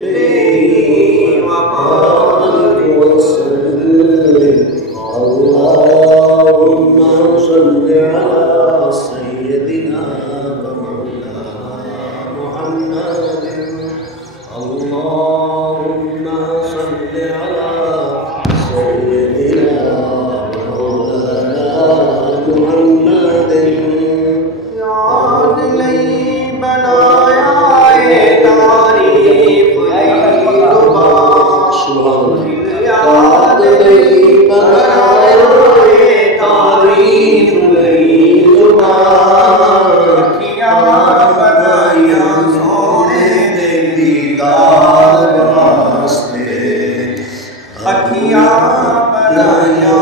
اللهم صل على سيدنا ومولانا محمد. اللهم صل على سيدنا ومولانا محمد. یاد نہیں بنایا تعریف یاد نہیں بنایا تعریف کیا بنایا سونے دے دیدار واسطے اکھیاں بنایا